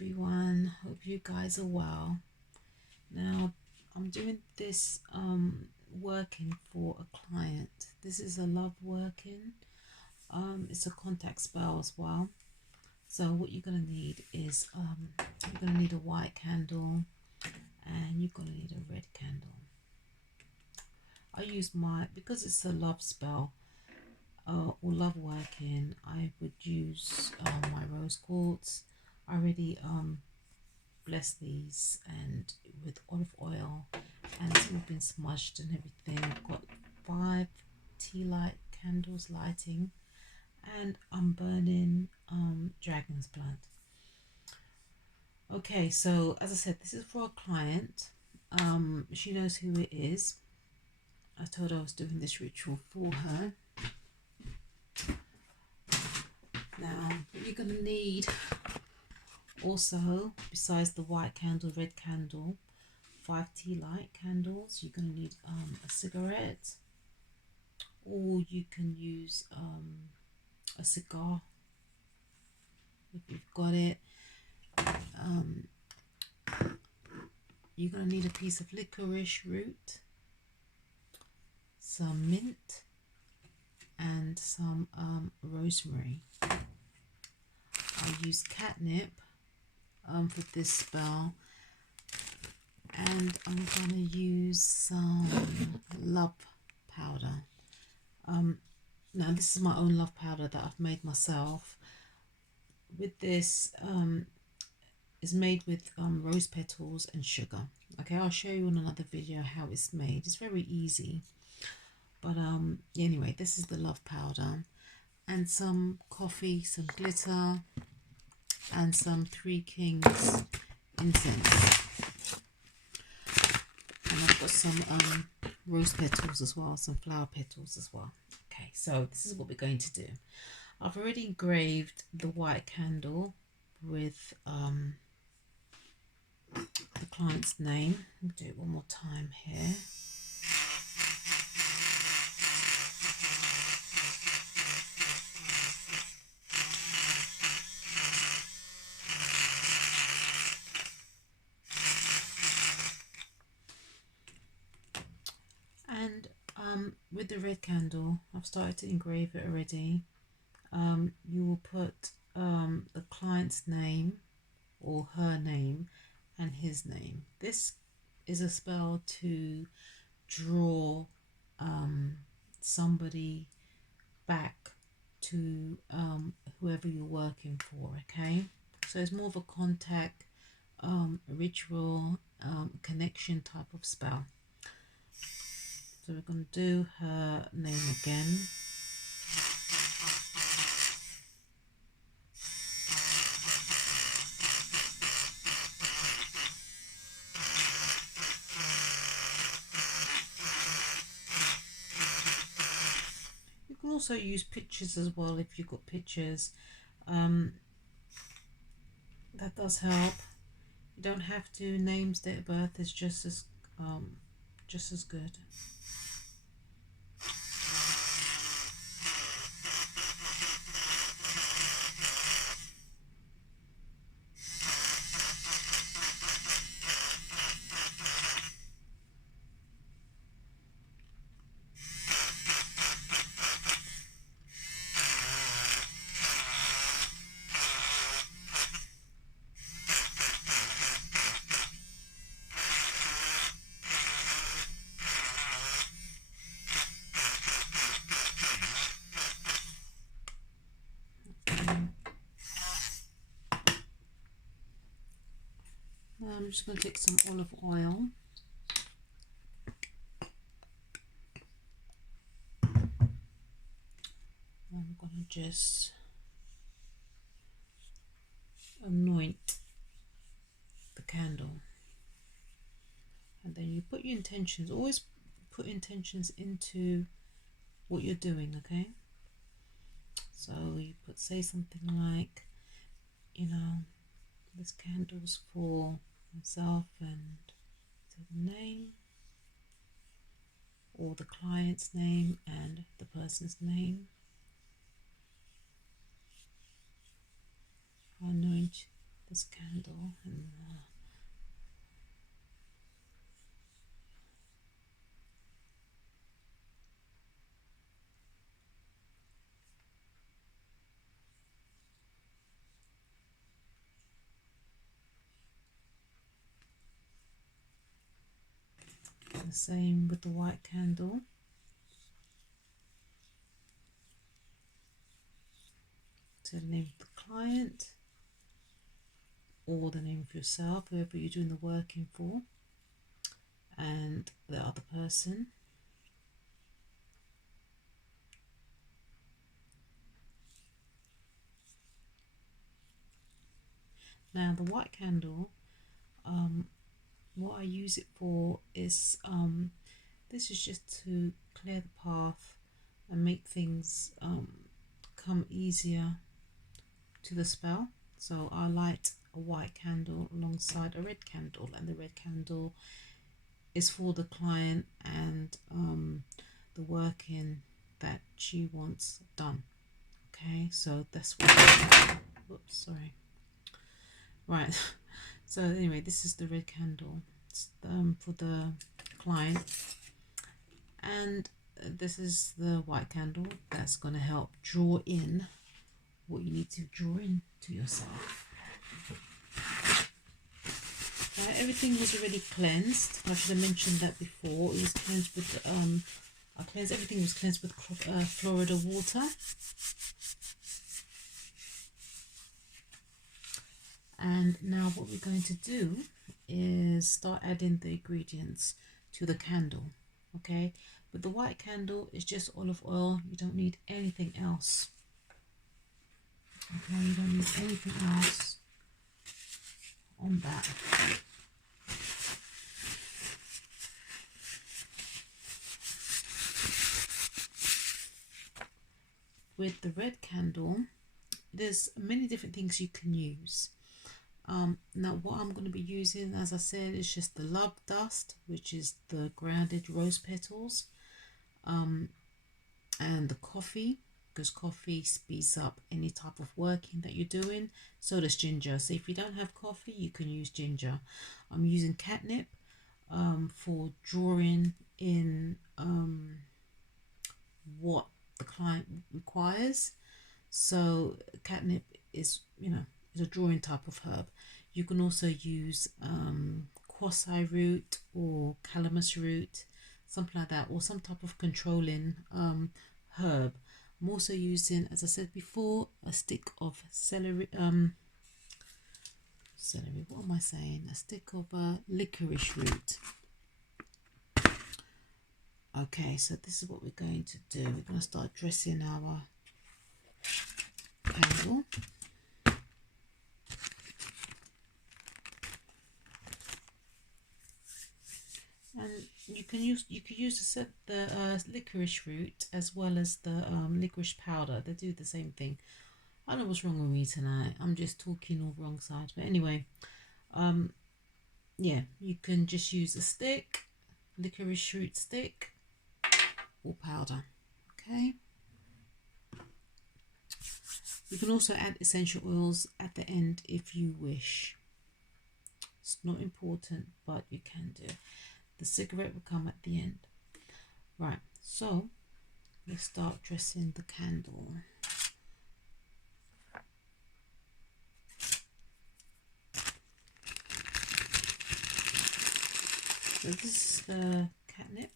everyone, hope you guys are well. Now I'm doing this working for a client. This is a love working. It's a contact spell as well. So what you're gonna need is you're gonna need a white candle and you're gonna need a red candle. I use because it's a love spell or love working, I would use my rose quartz. I already bless these and with olive oil, and it's all been smudged and everything. I've got 5 tea light candles lighting, and I'm burning dragon's blood. Okay, so as I said, this is for a client. She knows who it is. I told her I was doing this ritual for her. Now what you're gonna need also, besides the white candle, red candle, 5 tea light candles, you're going to need a cigarette, or you can use a cigar if you've got it. You're going to need a piece of licorice root, some mint, and some rosemary. I use catnip for this spell, and I'm gonna use some love powder. Now this is my own love powder that I've made myself. With this, is made with rose petals and sugar. Okay, I'll show you in another video how it's made. It's very easy, but anyway, this is the love powder, and some coffee, some glitter, and some 3 Kings incense. And I've got some rose petals as well, some flower petals as well. Okay, so this is what we're going to do. I've already engraved the white candle with the client's name. I'll do it one more time here. And with the red candle, I've started to engrave it already. You will put the client's name or her name and his name. This is a spell to draw somebody back to whoever you're working for. Okay, so it's more of a contact, ritual, connection type of spell. So we're going to do her name again. You can also use pictures as well if you've got pictures. That does help. You don't have to. Names, date of birth is just as good. Now I'm just going to take some olive oil. I'm going to just anoint the candle, and then you put your intentions. Always put intentions into what you're doing. Okay, so you say something like, this candle's for myself, and the name or the client's name and the person's name. I anoint this candle and the same with the white candle. So the name of the client or the name of yourself, whoever you're doing the working for, and the other person. Now the white candle, what I use it for is, this is just to clear the path and make things come easier to the spell. So I light a white candle alongside a red candle, and the red candle is for the client and the working that she wants done. Okay, so that's what, whoops, sorry. Right, so anyway, this is the red candle for the client, and this is the white candle that's going to help draw in what you need to draw in to yourself. Right, everything was already cleansed. I should have mentioned that before. It was cleansed with everything was cleansed with Florida water. And now what we're going to do is start adding the ingredients to the candle. Okay, but the white candle is just olive oil. You don't need anything else. Okay, you don't need anything else on that. With the red candle, there's many different things you can use. Now what I'm going to be using, as I said, is just the love dust, which is the grounded rose petals, and the coffee, because coffee speeds up any type of working that you're doing. So does ginger. So if you don't have coffee, you can use ginger. I'm using catnip for drawing in what the client requires. So catnip is, is a drawing type of herb. You can also use quasai root or calamus root, something like that, or some type of controlling herb. I'm also using, as I said before, a stick of celery, what am I saying? A stick of licorice root. Okay, so this is what we're going to do. We're going to start dressing our candle. And you can use the licorice root as well as the licorice powder. They do the same thing. I don't know what's wrong with me tonight. I'm just talking all wrong sides. But anyway, yeah, you can just use a stick, licorice root stick or powder. Okay. You can also add essential oils at the end if you wish. It's not important, but you can do. The cigarette will come at the end. Right, so let's start dressing the candle. So this is the catnip.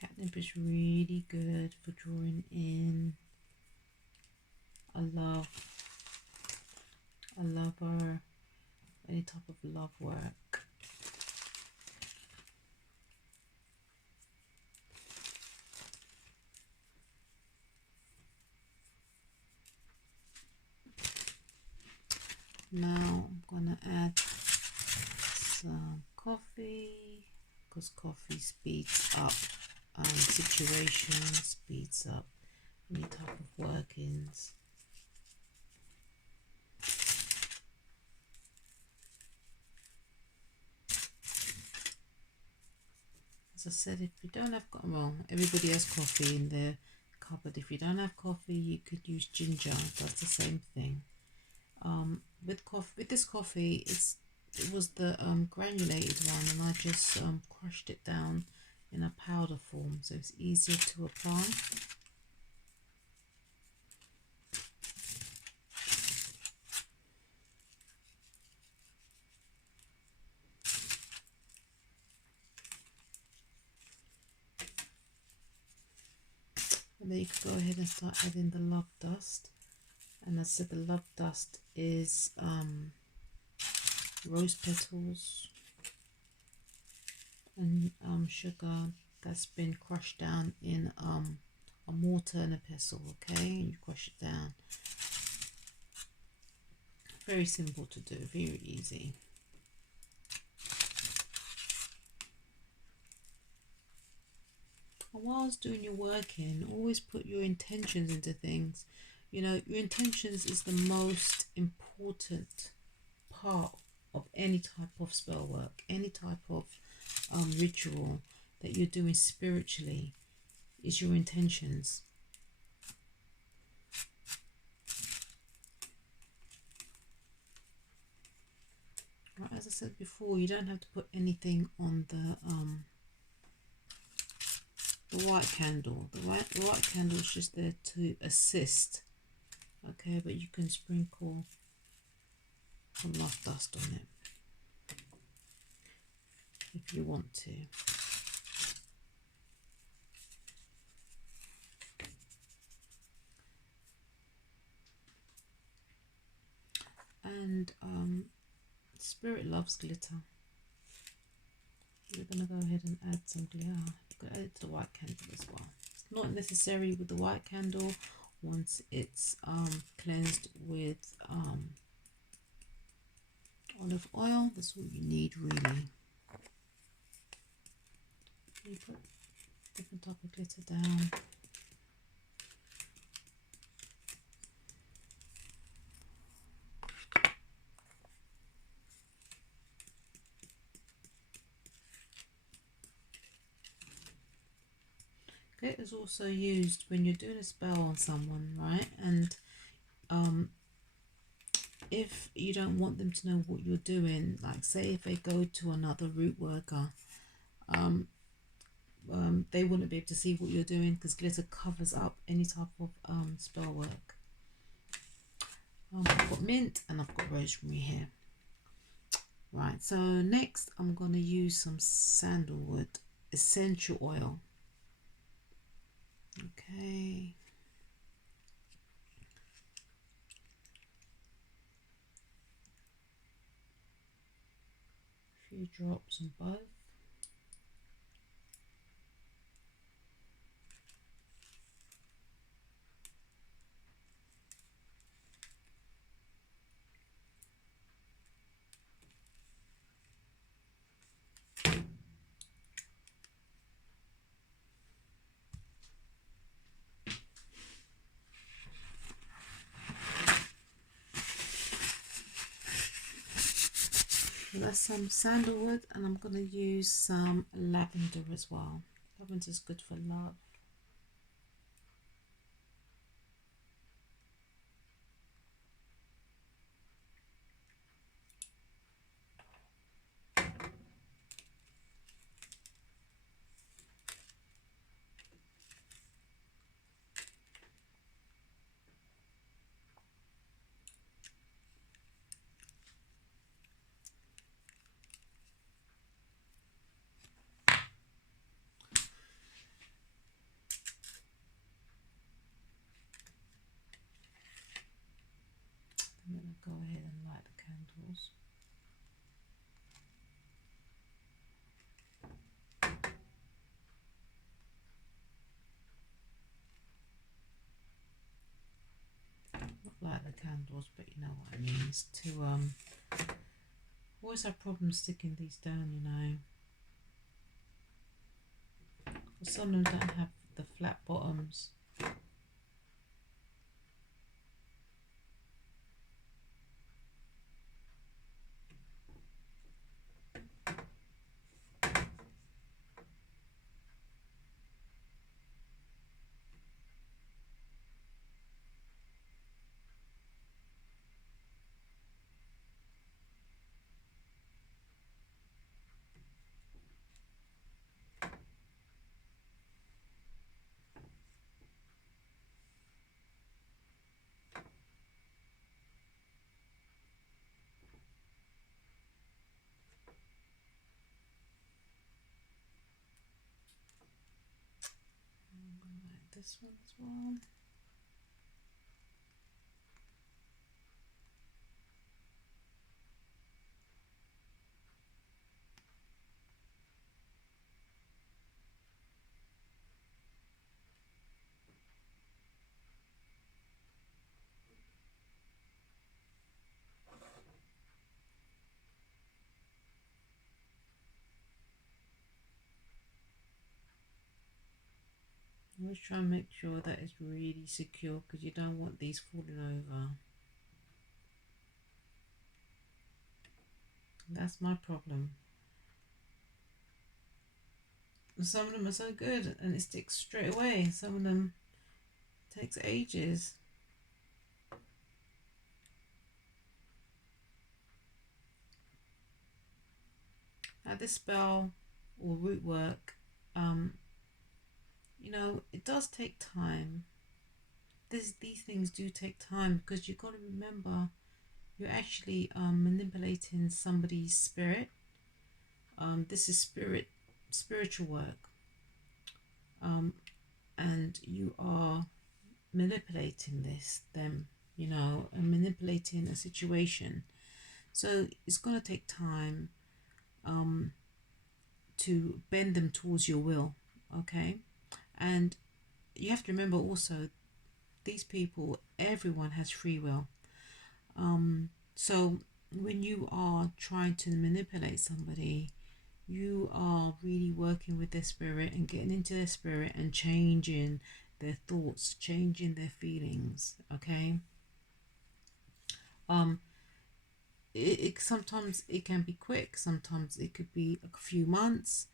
Catnip is really good for drawing in a lover, any type of love work. Now I'm gonna add some coffee, because coffee speeds up situations, speeds up any type of workings. as I said, if you don't have well, everybody has coffee in their cupboard. If you don't have coffee, you could use ginger. That's the same thing. With this coffee, it was the granulated one, and I just crushed it down in a powder form, so it's easier to apply. And then you can go ahead and start adding the love dust. And I said the love dust is rose petals and sugar that's been crushed down in a mortar and a pestle, okay? And you crush it down. Very simple to do, very easy. And whilst doing your working, always put your intentions into things. You know, your intentions is the most important part of any type of spell work, any type of ritual that you're doing spiritually, is your intentions. Right, as I said before, you don't have to put anything on the white candle. The white candle is just there to assist, okay, but you can sprinkle some love dust on it if you want to. And spirit loves glitter. We're going to go ahead and add some glitter. You can add it to the white candle as well. It's not necessary with the white candle. Once it's cleansed with olive oil, that's all you need really. You put different type of glitter down. Glitter is also used when you're doing a spell on someone, right? And if you don't want them to know what you're doing, like say if they go to another root worker, they wouldn't be able to see what you're doing because glitter covers up any type of spell work. I've got mint and I've got rosemary here. Right, so next I'm going to use some sandalwood essential oil. Okay. A few drops on both. So that's some sandalwood, and I'm going to use some lavender as well. Lavender is good for love. I'm going to go ahead and light the candles. Not light the candles, but you know what I mean. It's to always have problems sticking these down, you know. Some of them don't have the flat bottoms. this one as well. Always try and make sure that it's really secure, because you don't want these falling over. That's my problem. Some of them are so good and it sticks straight away. Some of them takes ages. Now this spell or root work, you know, it does take time. These things do take time, because you've got to remember you're actually manipulating somebody's spirit. This is spiritual work, and you are manipulating them, you know, and manipulating a situation. So it's going to take time to bend them towards your will, okay? And you have to remember also, these people, everyone has free will. So when you are trying to manipulate somebody, you are really working with their spirit and getting into their spirit and changing their thoughts, changing their feelings, okay? It sometimes it can be quick, sometimes it could be a few months.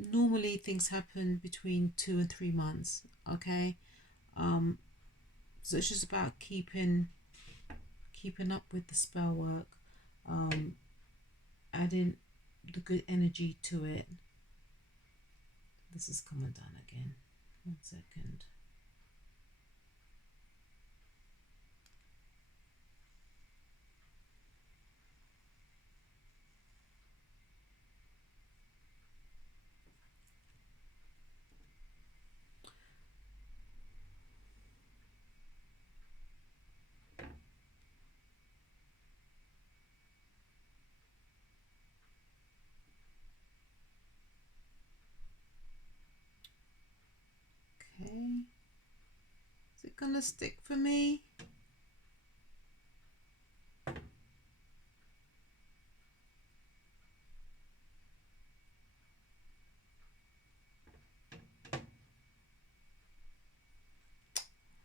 Normally things happen between 2 and 3 months, okay? So it's just about keeping up with the spell work, adding the good energy to it. This is coming down again. 1 second. Okay. Is it gonna stick for me? Oh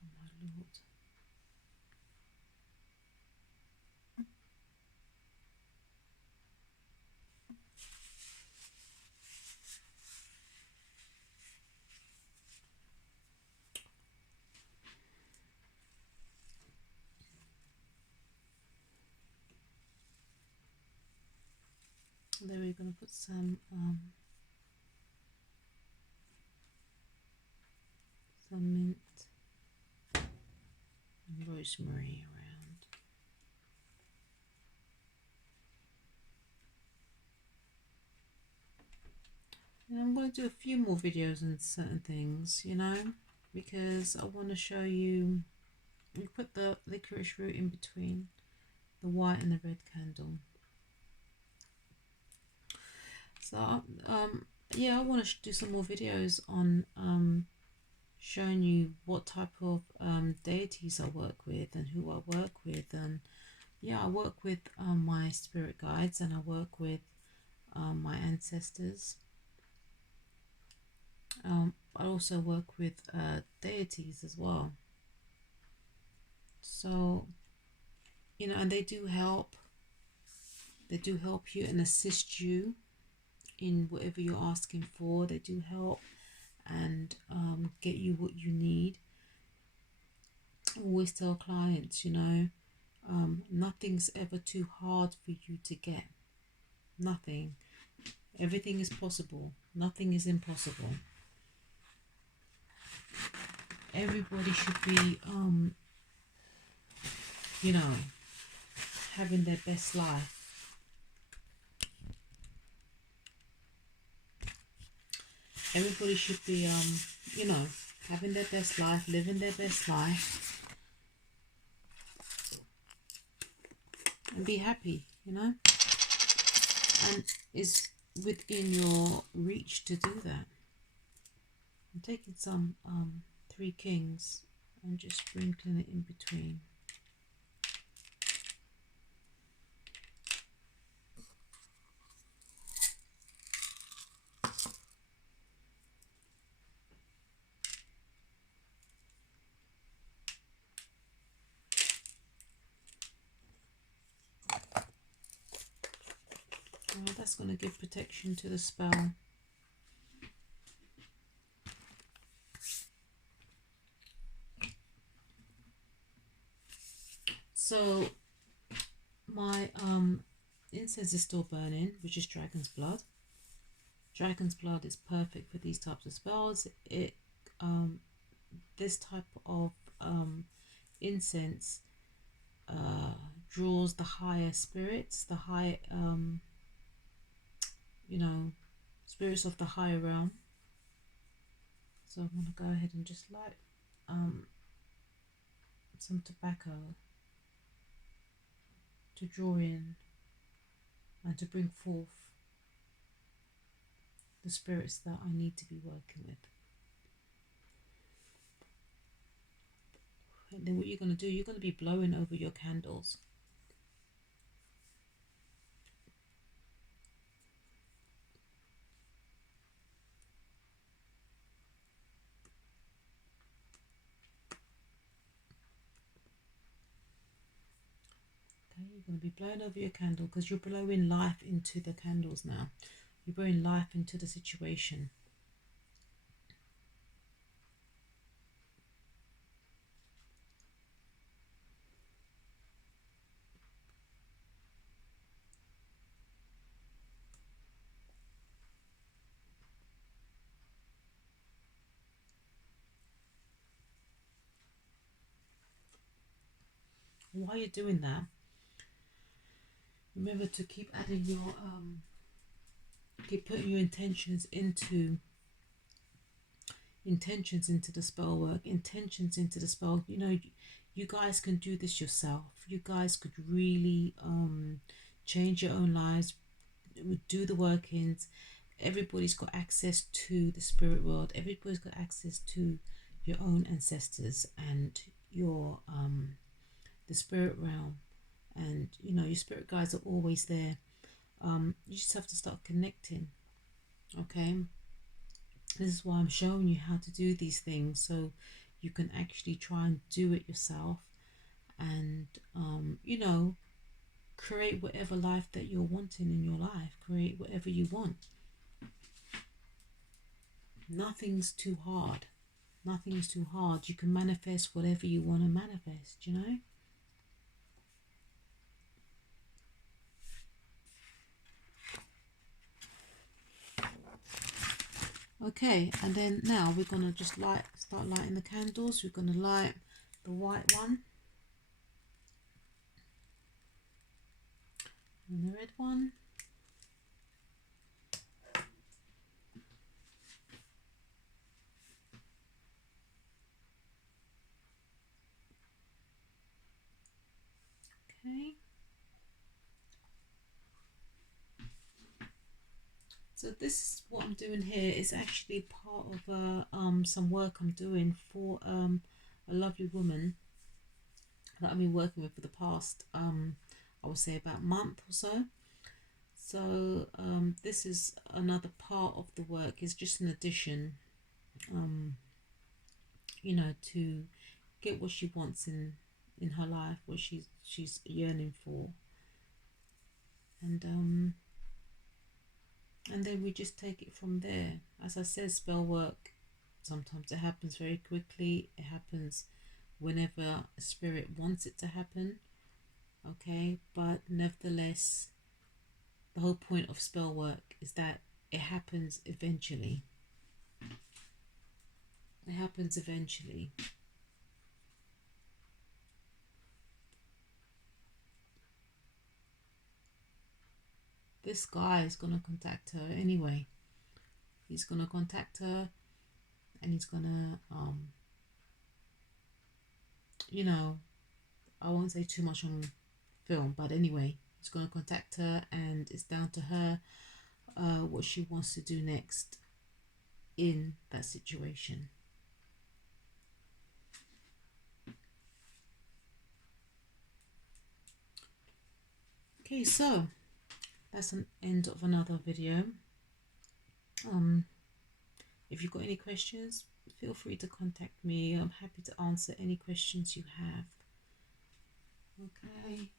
my Lord. Then we're gonna put some mint and rosemary around. And I'm going to do a few more videos on certain things, you know, because I want to show you. You put the licorice root in between the white and the red candle. So yeah, I want to do some more videos on showing you what type of deities I work with and who I work with. And yeah, I work with my spirit guides, and I work with my ancestors. I also work with deities as well. So, you know, and they do help. They do help you and assist you in whatever you're asking for. They do help and get you what you need. I always tell clients, you know, nothing's ever too hard for you to get. Nothing. Everything is possible. Nothing is impossible. Everybody should be, you know, having their best life. Everybody should be you know, having their best life, living their best life, and be happy, you know, and is within your reach to do that. I'm taking some Three Kings and just sprinkling it in between. Oh, that's going to give protection to the spell. So my incense is still burning, which is dragon's blood. Dragon's blood is perfect for these types of spells. It this type of incense draws the higher spirits, the high you know, spirits of the higher realm. So I'm going to go ahead and just light some tobacco to draw in and to bring forth the spirits that I need to be working with. And then what you're going to do, you're going to be blowing over your candles. Okay, you're going to be blowing over your candle because you're blowing life into the candles now. You're blowing life into the situation. While you're doing that, remember to keep adding your keep putting your intentions into the spell work, intentions into the spell. You know, you guys can do this yourself. You guys could really change your own lives, do the workings. Everybody's got access to the spirit world. Everybody's got access to your own ancestors and your the spirit realm, and you know your spirit guides are always there. You just have to start connecting. Okay, this is why I'm showing you how to do these things, so you can actually try and do it yourself, and you know, create whatever life that you're wanting in your life. Create whatever you want. Nothing's too hard. Nothing's too hard. You can manifest whatever you want to manifest, you know. Okay, and then now we're gonna just start lighting the candles. We're gonna light the white one and the red one. Okay. So this is what I'm doing here. It's actually part of some work I'm doing for a lovely woman that I've been working with for the past I would say about a month or so. So this is another part of the work. It's just an addition, you know, to get what she wants in her life, what she's yearning for, and then we just take it from there. As I said, spell work, sometimes it happens very quickly. It happens whenever a spirit wants it to happen. Okay, but nevertheless, the whole point of spell work is that it happens eventually. It happens eventually. This guy is going to contact her anyway. He's going to contact her and he's gonna you know, I won't say too much on film, but anyway, he's gonna contact her, and it's down to her what she wants to do next in that situation. Okay, so that's an end of another video. If you've got any questions, feel free to contact me. I'm happy to answer any questions you have. Okay,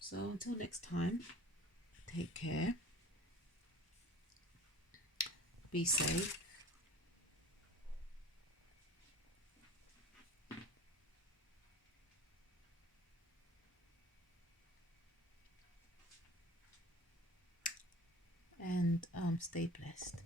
so until next time, take care, be safe, and stay blessed.